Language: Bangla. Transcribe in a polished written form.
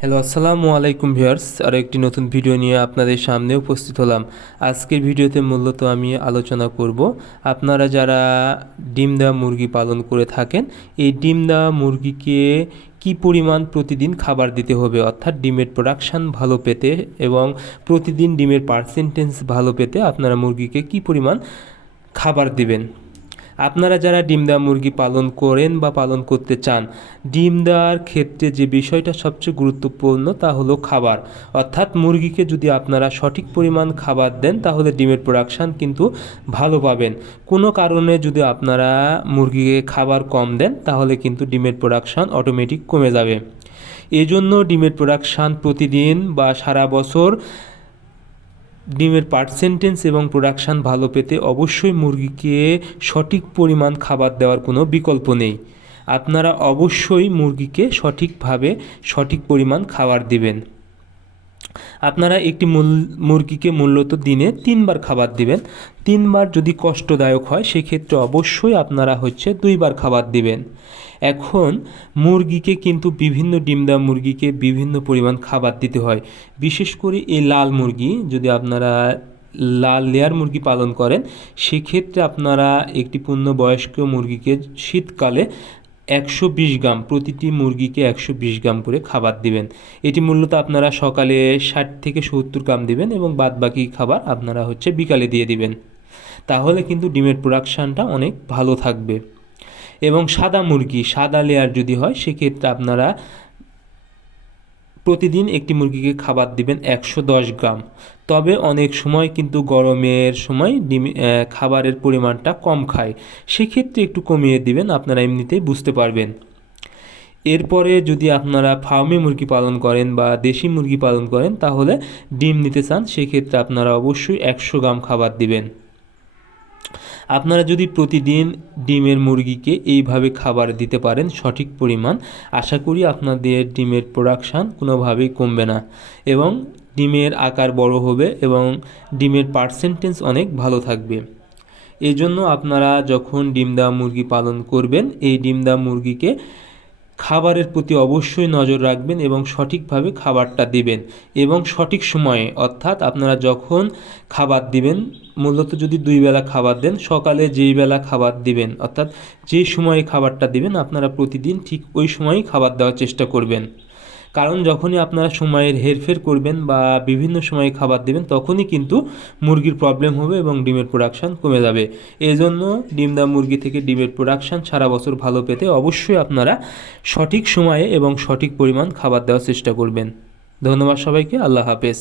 হ্যালো, আসসালামু আলাইকুম ভিউয়ার্স। আর একটি নতুন ভিডিও নিয়ে আপনাদের সামনে উপস্থিত হলাম। আজকের ভিডিওতে মূলত আমি আলোচনা করব আপনারা যারা ডিম দেওয়া মুরগি পালন করে থাকেন, এই ডিম দেওয়া মুরগিকে কি পরিমাণ প্রতিদিন খাবার দিতে হবে, অর্থাৎ ডিমের প্রোডাকশান ভালো পেতে এবং প্রতিদিন ডিমের পার্সেন্টেজ ভালো পেতে আপনারা মুরগিকে কি পরিমাণ খাবার দিবেন। আপনারা যারা ডিম দেওয়া মুরগি পালন করেন বা পালন করতে চান, ডিম দেওয়ার ক্ষেত্রে যে বিষয়টা সবচেয়ে গুরুত্বপূর্ণ তা হলো খাবার। অর্থাৎ মুরগিকে যদি আপনারা সঠিক পরিমাণ খাবার দেন তাহলে ডিমের প্রোডাকশান কিন্তু ভালো পাবেন। কোনো কারণে যদি আপনারা মুরগিকে খাবার কম দেন তাহলে কিন্তু ডিমের প্রোডাকশান অটোমেটিক কমে যাবে। এজন্য ডিমের প্রোডাকশান প্রতিদিন বা সারা বছর ডিমের পার্সেন্টেজ এবং প্রোডাকশান ভালো পেতে অবশ্যই মুরগিকে সঠিক পরিমাণ খাবার দেওয়ার কোনো বিকল্প নেই। আপনারা অবশ্যই মুরগিকে সঠিকভাবে সঠিক পরিমাণ খাবার দিবেন। আপনারা একটি মুরগিকে মূলত দিনে 3 বার খাবার দিবেন। 3 বার যদি কষ্টদায়ক হয় সেক্ষেত্রে অবশ্যই আপনারা 2 বার খাবার দিবেন। এখন মুরগিকে কিন্তু বিভিন্ন ডিম দেওয়া মুরগিকে বিভিন্ন পরিমাণ খাবার দিতে হয়। বিশেষ করে এই লাল মুরগি, যদি আপনারা লাল লেয়ার মুরগি পালন করেন সেক্ষেত্রে আপনারা একটি পূর্ণবয়স্ক মুরগিকে শীতকালে 120 গ্রাম, প্রতিটি মুরগিকে 120 গ্রাম করে খাবার দিবেন। এটি মূলত আপনারা সকালে 60 থেকে 70 গ্রাম দিবেন এবং বাদবাকি খাবার আপনারা বিকালে দিয়ে দিবেন। তাহলে কিন্তু ডিমের প্রোডাকশানটা অনেক ভালো থাকবে। এবং সাদা মুরগি, সাদা লেয়ার যদি হয় সেক্ষেত্রে আপনারা প্রতিদিন একটি মুরগিকে খাবার দিবেন 110 গ্রাম। তবে অনেক সময় কিন্তু গরমের সময় খাবারের পরিমাণটা কম খায়, সেক্ষেত্রে একটু কমিয়ে দিবেন, আপনারা এমনিতেই বুঝতে পারবেন। এরপরে যদি আপনারা ফার্মে মুরগি পালন করেন বা দেশি মুরগি পালন করেন তাহলে ডিম নিতে চান, সেক্ষেত্রে আপনারা অবশ্যই 100 গ্রাম খাবার দিবেন। আপনারা যদি প্রতিদিন ডিমের মুরগিকে এইভাবে খাবার দিতে পারেন সঠিক পরিমাণ, আশা করি আপনাদের ডিমের প্রোডাকশান কোনোভাবেই কমবে না এবং ডিমের আকার বড় হবে এবং ডিমের পার্সেন্টেজ অনেক ভালো থাকবে। এজন্য আপনারা যখন ডিম দেওয়া মুরগি পালন করবেন, এই ডিম দেওয়া মুরগিকে খাবারের প্রতি অবশ্যই নজর রাখবেন এবং সঠিকভাবে খাবারটা দিবেন এবং সঠিক সময়ে, অর্থাৎ আপনারা যখন খাবার দিবেন, মূলত যদি 2 বেলা খাবার দেন, সকালে যেই বেলা খাবার দিবেন অর্থাৎ যেই সময়ে খাবারটা দিবেন আপনারা প্রতিদিন ঠিক ওই সময়ই খাবার দেওয়ার চেষ্টা করবেন। কারণ যখনই আপনারা সময়ের হেরফের করবেন বা বিভিন্ন সময়ে খাবার দেবেন তখনই কিন্তু মুরগির প্রবলেম হবে এবং ডিমের প্রোডাকশান কমে যাবে। এজন্য ডিম দেওয়া মুরগি থেকে ডিমের প্রোডাকশান সারা বছর ভালো পেতে অবশ্যই আপনারা সঠিক সময়ে এবং সঠিক পরিমাণ খাবার দেওয়ার চেষ্টা করবেন। ধন্যবাদ সবাইকে। আল্লাহ হাফেজ।